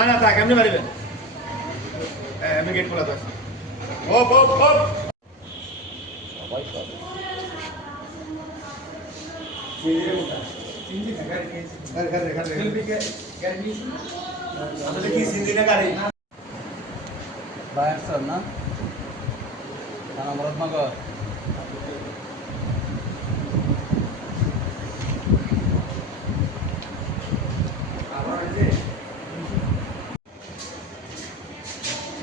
না না তা কেমনে মারিবেন আমি গেট খোলা তো ওপ ওপ ওপ বাইর সর না মরদমা কর